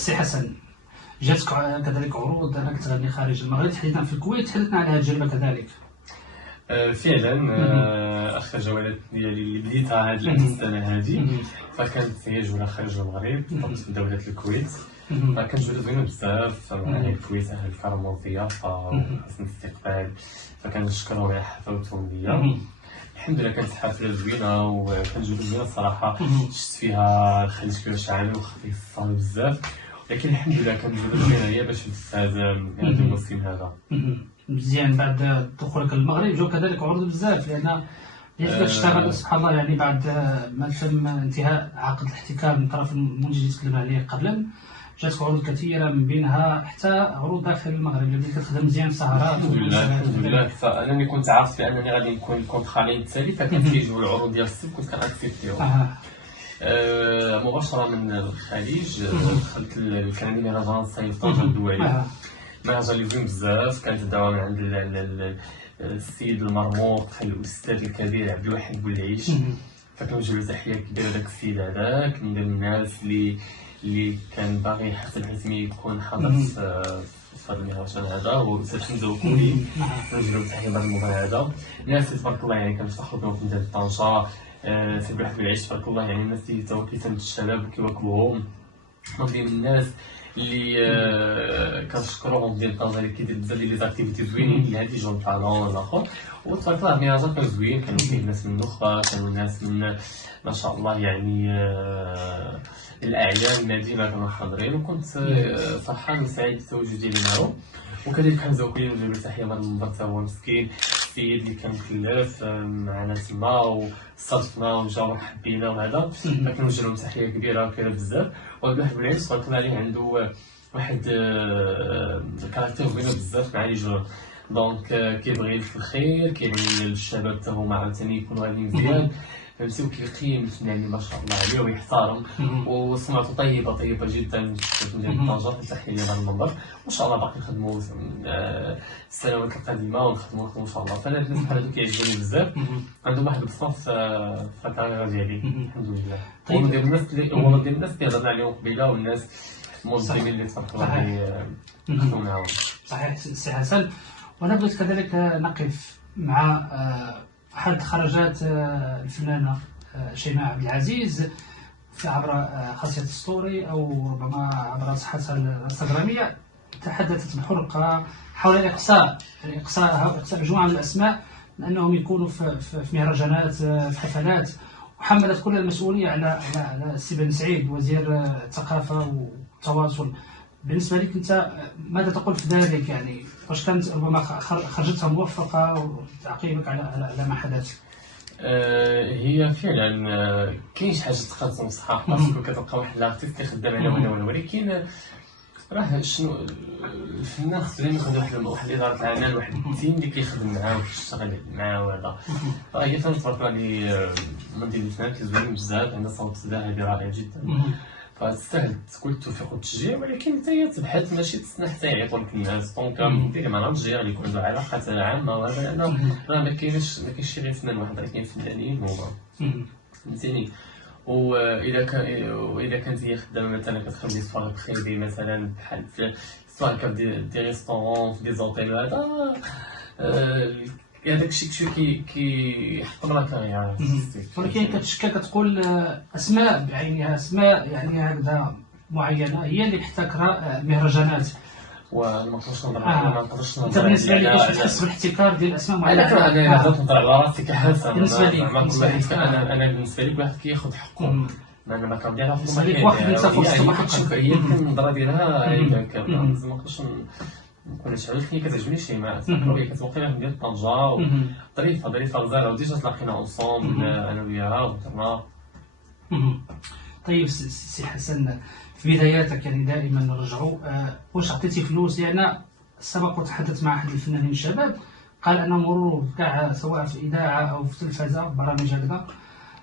سي حسن، جاتك كذلك عروض انك تغني خارج المغرب، تحديدا في الكويت، حدثنا على هذه التجربه كذلك. فعلا اخر جولات ديالي اللي بديتها هذه السنه هذه فكانت هي جوله خارج المغرب في دوله الكويت. فكانت جوله زوينه بزاف مع اهل الكويت، اهل الكرم والضيافه وحسن الاستقبال، فكنشكرهم على حفاوتهم ليا. الحمد لله كانت حفله زوينه وكانت جوله زوينه الصراحه، شفت فيها الخليج كيفاش عامل وخفيف الصال بزاف، ولكن الحمد لله كانت جوله زوينه هي باش نفس هذا الموسم هذا. مزيان. بعد دخولك للمغرب جو كذلك عروض بزاف، لان تشتغل سبحان الله، يعني بعد ما تم انتهاء عقد الاحتكار من طرف المنتج اللي تكلم عليه قبلا، جاتك عروض كثيره من بينها حتى عروض داخل المغرب اللي كتخدم مزيان سهرات. الحمد لله. فانني كنت عارف بانني غادي نكون الكونترا اللي نتسالي، فكانت كيجيو العروض ديال الصيف كنت كنأكسبتيهم. مباشره من الخليج دخلت كان لي مهرجان الصيف طنجة الدولي، مهرجان اللي زوين بزاف. كانت الدعوه من عند السيد المرموق الاستاذ الكبير عبد الواحد بولعيش، فكنوجه له تحيه كبيره داك السيد هذاك، من ضمن الناس اللي كان باغي يحسن حتمي يكون حاضر في هذا المهرجان هذا، هو الاستاذ حمزه وكولي. كنوجه له تحيه بعد الموضوع هذا. الناس تبارك الله يعني كنفتخروا بهم في مدينه طنجه. سيد الواحد بولعيش تبارك الله، يعني الناس اللي توا كيتم الشباب وكيواكبوهم، من الناس اللي كنشكروهم ديال طنجة اللي كيدير بزاف ديال لي زاكتيفيتي زوينين اللي هادي جون طالون والاخر. وتبارك الله المهرجان كان زوين، كانوا فيه ناس من النخبه، كانوا ناس من ما شاء الله يعني الاعيان المدينه كانوا حاضرين، وكنت فرحان وسعيد بالتواجد ديالي معهم. وكذلك حمزه وكولي نوجه له تحيه من المنبر، تا هو مسكين السيد اللي كان مكلف معنا تما وصادفنا وجا ورحب بينا وهذا، فكنوجه له تحيه كبيره بزاف. وعبد الواحد بولعيش تبارك الله عليه عنده واحد كاركتير زوينه بزاف مع لي جون، دونك كيبغي في الخير، كيبغي الشباب حتى هما عاوتاني يكونوا غاديين مزيان، فهمتي، وكيقيم الفنانين ما شاء الله عليه ويحترم، وسمعته طيبه جدا في مدينه طنجة. تحيه لي على المنبر، وان شاء الله باقي نخدموا السنوات القادمه ونخدموا ان شاء الله. فانا الناس بحال هادو كيعجبوني بزاف، عندهم واحد البصمه في الكاريره ديالي الحمد لله. هو من ديال الناس اللي هضرنا عليهم قبيله، والناس المنظمين اللي تبارك الله يخدموا معاهم. صحيح سي حسن. وانا بغيت كذلك نقف مع احد خرجات الفنانه شيماء عبد العزيز عبر خاصيه ستوري او ربما عبر صفحتها الانستغراميه، تحدثت بحرقه حول اقصاء مجموعه من الاسماء من انهم يكونوا في مهرجانات، في حفلات، وحملت كل المسؤوليه على السي بن سعيد وزير الثقافه والتواصل. بالنسبه لك انت ماذا تقول في ذلك؟ يعني واش كانت ربما خرجتها موفقه وتعقيبك على ما حدث؟ هي فعلا كاين شي حاجه تقدر تنصحها، باسكو كتلقى واحد لارتيست كيخدم على ولكن راه شنو الفنان خصو ديما يخدم واحد اداره الاعمال، واحد التيم اللي كيخدم معاه وكيشتغل معاه وهذا. هي تنتبارك على مدير الفنان كيزوين بزاف، عندها صوت ذهبي رائع جدا، فتستاهل كل التوفيق والتشجيع، ولكن حتى هي تبحث ماشي تستنى حتى يعيطوا لك الناس. دونك ديري ماناجير اللي يكون عنده علاقات عامه وهذا، لان راه ما كاينش شي غير فنان واحد، راه كاين فنانين هما فهمتيني. واذا كانت هي خدامه مثلا كتخدم دي سوار بريفي مثلا بحال في سواء كان دي ريستورون في دي زوطيل هذا، هذاك الشيء شويه كيحطم لا كارير. ولكن كتقول اسماء بعينها، اسماء يعني هكذا معينه هي اللي محتكره المهرجانات، وما نقدرش نهضر ما نقدرش نهضر. انت بالنسبه لك واش تحس بالاحتكار ديال الاسماء معينه؟ انا هضرت نهضر على راسي كحسن. بالنسبه لي انا بالنسبه لي واحد كياخذ حقه، ما كنضيعها في بالنسبه واحد من صفات هي النظره ديالها هكا، ما نقدرش نكون شعور. هي كتعجبني شيماء، هي كتوقع من ديال طنجة ظريفه غزاله، وديجا تلاقينا اونصومبل انا وياها وهضرنا. طيب سي حسن، في بداياتك يعني دائما نرجعوا واش عطيتي فلوس؟ لان سبق وتحدثت مع احد الفنانين الشباب قال ان مرور كاع سواء في الاذاعه او في التلفزه برامج هكذا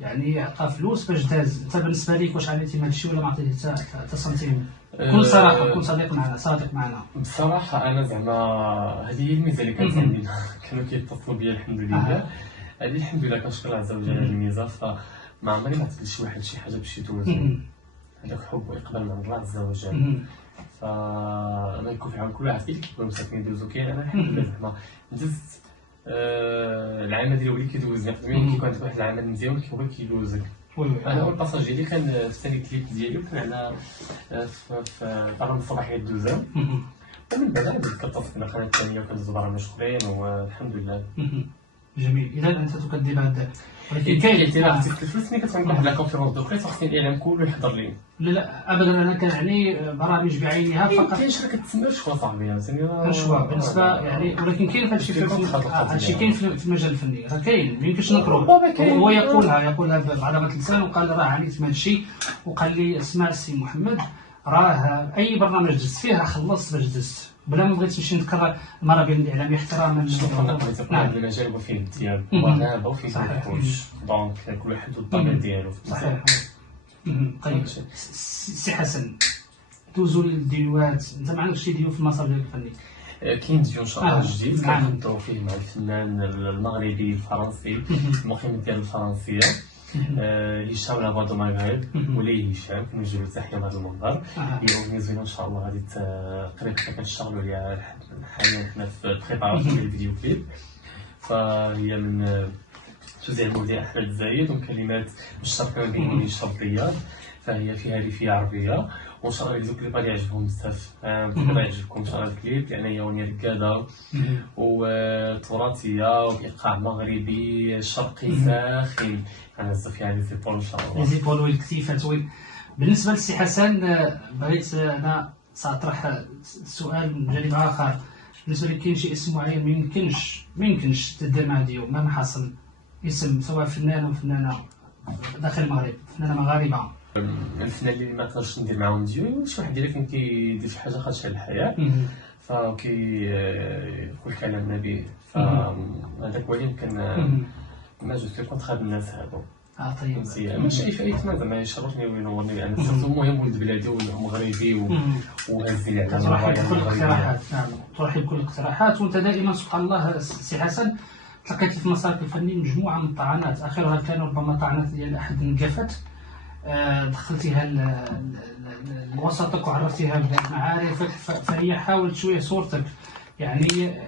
يعني عطى فلوس باش داز. انت بالنسبه لك واش عملتي من هذا الشيء ولا ما عطيتي حتى سنتيم؟ كون صراحه، كون صادق معنا. بصراحه انا زعما هذه هي الميزه اللي كانت عندنا، كانوا كيتصلوا بيا الحمد لله. هذه الحمد لله كنشكر الله عز وجل على الميزه، فما عمري ما عطيت لشي واحد شي حاجه باش يدوز. هذاك حب واقبال من الله عز وجل. فما يكون في عون كل واحد كيكون مساكن يدوزو. كاين انا الحمد لله زعما دزت العمل ديالي ولي كيدوزني قدامي، كيكون عندك واحد العمل مزيان كيبغي كيدوزك. انا اول باساج ديالي كان في الثاني كليب ديالي كان على في برامج الصباحيه الدوزه، ومن بعد بديت كتصل القناه الثانيه وكندوز برامج اخرين والحمد لله. جميل. اذا انت تكذب هذا، ولكن كاين اعتراف في الفلوس ملي كتعمل واحد لا كونفيرونس دو بريس خصني الاعلام كله يحضر لي. لا ابدا، انا كنعني برامج بعينها فقط. كاين شركه كتسمى شوا صاحبي شوا بالنسبه يعني، ولكن كاين هادشي كاين في المجال الفني، راه كاين ما يمكنش نكرهه. هو يقولها بعلامه اللسان، وقال راه عانيت من هادشي، وقال لي اسمع السي محمد، راه اي برنامج دزت فيه خلصت باش دزت، بلا ما بغيت نمشي نتكرر المره بين الاعلامي احتراما. نعم المجال هو فيه امتياز وغابه وفيه الحوج، دونك كل واحد والطابع ديالو. صحيح. طيب سي حسن، دوزو للديوات، انت ما عندكش شي ديو في المسار ديالك الفني؟ كاين ديو ان شاء الله جديد كنخدموا فيه مع الفنان المغربي الفرنسي المخرج ديال الفرنسيه هشام لا دو مغرب، ولي هشام كنوجهوا له تحيه بهذا المنبر. يوم زوينه ان شاء الله غادي قريب كنشتغلوا عليها حاليا، حنا في البريباراسيون ديال الفيديو كليب. فهي من توزيع المذيع احمد زايد وكلمات مشتركه ما بين منير الرياض، فهي فيها ريفيه عربيه، وان شاء الله الكليب غادي يعجبهم بزاف. غادي يعجبكم ان شاء الله الكليب، لان هي اغنيه ركاده وتراثيه وبايقاع مغربي شرقي ساخن، غنهز فيها لي زيبول ان شاء الله. لي زيبول والكتيفات. بالنسبه للسي حسن، بغيت انا ساطرح سؤال من جانب اخر. بالنسبه لي كاين شي اسم معين ما يمكنش تدير مع ديو مهما حصل، اسم سواء فنان او فنانه داخل المغرب، فنانه مغاربه. الفنان اللي ما نقدرش ندير معاهم ديو شي واحد ديالك كيدير شي حاجه خارجه على الحياه، يقول كلام نبيه، فهذاك هو اللي يمكن ما جوست كونتر هاد الناس هادو. طيب مزيان، ماشي في اي ثمن زعما يشرفني وينورني، لان المهم ولد بلادي ومغربي وهز لي على ترحب بكل الاقتراحات. نعم، ترحب بكل الاقتراحات، وانت دائما سبحان الله سي حسن تلقيت في مسارك الفني مجموعه من الطعنات، اخرها كان ربما طعنات ديال احد النقافات، دخلتيها لوسطك وعرفتيها بمعارفك، فهي حاولت شويه صورتك يعني.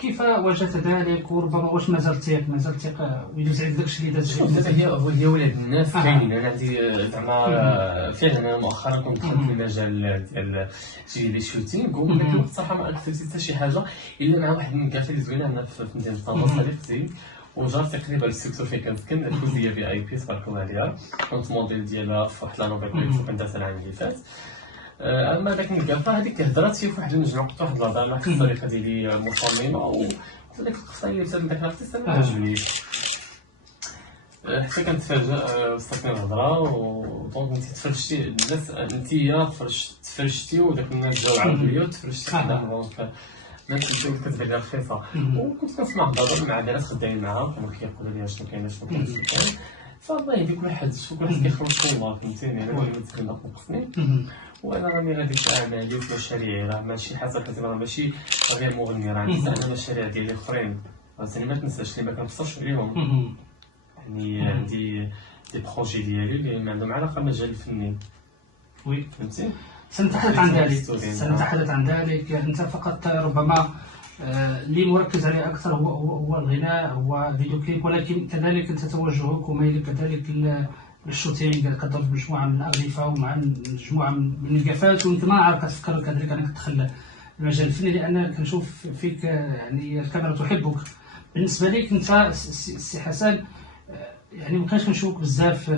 كيف وجدت ذلك؟ وربما واش مازال تيق ويدوز عليك داكشي اللي داز عليك؟ دابا هي ولاد الناس كاينين. انا عندي زعما فعلا انا مؤخرا كنت دخلت في المجال ديال لي شوتينغ، ولكن الوقت الصراحه ما اكتسبت حتى شي حاجه الا مع واحد من الكافي اللي زوينه هنا في مدينه طنجة، صديقتي وجار تقريبا السيكتور فين كنسكن، الكوزيه في اي بي تبارك الله عليها، كنت موديل ديالها في واحد لا نوفيل كوليكسيون كندرت العام اللي فات. اما داك النقافه هذيك هضرات فيه فواحد المجموعه، قلت واحد الهضره في الطريقه ديالي مصممه، وديك القصه اللي من داك الارتيست ما عجبنيش، حتى كنتفاجئ بصاتني الهضره. ودونك انت تفرجتي الناس، انت تفرجتي وداك الناس جاو عرضوا ليا وتفرجتي قدام، دونك ما كتبان لي رخيصه. وكنت كنسمع هضره مع ناس خدامين معاهم كانوا كيقولوا لي شنو كاين شنو كاين. فالله يهدي كل واحد، شوف كل واحد كيخلص الله، فهمتيني. انا اللي متكلم ناقصني، وانا راني غادي في اعمالي وفي مشاريعي، راه ماشي حسن حسن، راه ماشي غير مغني، راه عندي انا مشاريع ديالي اخرين، فهمتيني. ما تنساش اللي ما كنقصرش عليهم، يعني عندي دي بروجي ديالي اللي ما عندهم علاقه بالمجال الفني. وي فهمتي. سنتحدث عن ذلك. انت فقط ربما اللي مركز عليه اكثر هو الغناء، هو فيديو كليب، ولكن كذلك انت توجهك وميلك كذلك للشوتينغ، كضرب مجموعه من الاغرفه ومع مجموعه من النقافات. وانت ما عارف كتفكر كذلك انك تدخل المجال الفني، لان كنشوف فيك يعني الكاميرا تحبك. بالنسبه لك انت سي حسن، يعني ما كانش كنشوفك بزاف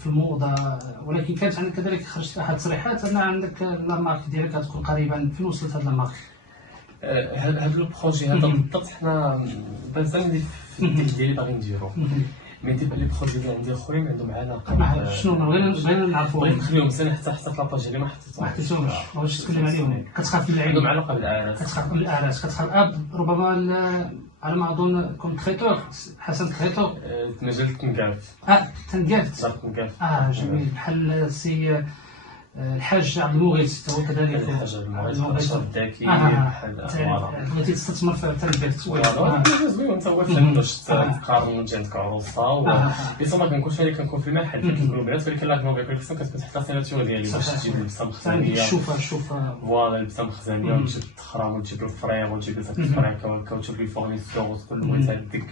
في الموضه، ولكن كانت عندك كذلك خرجت احد التصريحات ان عندك لامارك ديالك غتكون قريبا. فين وصلت هاد لامارك؟ هذا البروجي هذا بالضبط حنا بانسان في الديك ديالي باغي نديرو، مي دابا لي بروجي اللي عندي اخرين عندهم علاقه شنو بغينا نعرفوا. بغيت نخليهم سنه حتى لاباج اللي ما حطيتهمش. واش تكلم عليهم؟ كتخاف من العين؟ عندهم علاقه بالاعراس. كتخاف من الاعراس، كتخاف ربما على ما اظن كنت تريتور حسن تريتور مجال التنقاف. تنقافت. تنقاف. جميل. بحال الحاج عبد المغيث هو كذلك الحاج عبد المغيث الذكي بحال بغيتي تستثمر في البيت زوين انت هو باش تقارن وتجي عندك عروسه ما كنكونش انا كنكون في المال حيت كيكونوا بنات ولكن لا نوفي كوليكسيون كتكون حتى السيناتور ديالي باش تجيب اللبسه مخزنيه شوفها فوالا اللبسه مخزنيه وتجيب التخرام وتجيب الفريغ وتجيب الفريكه وتجيب لي فورنيسور وتقول له انت عندك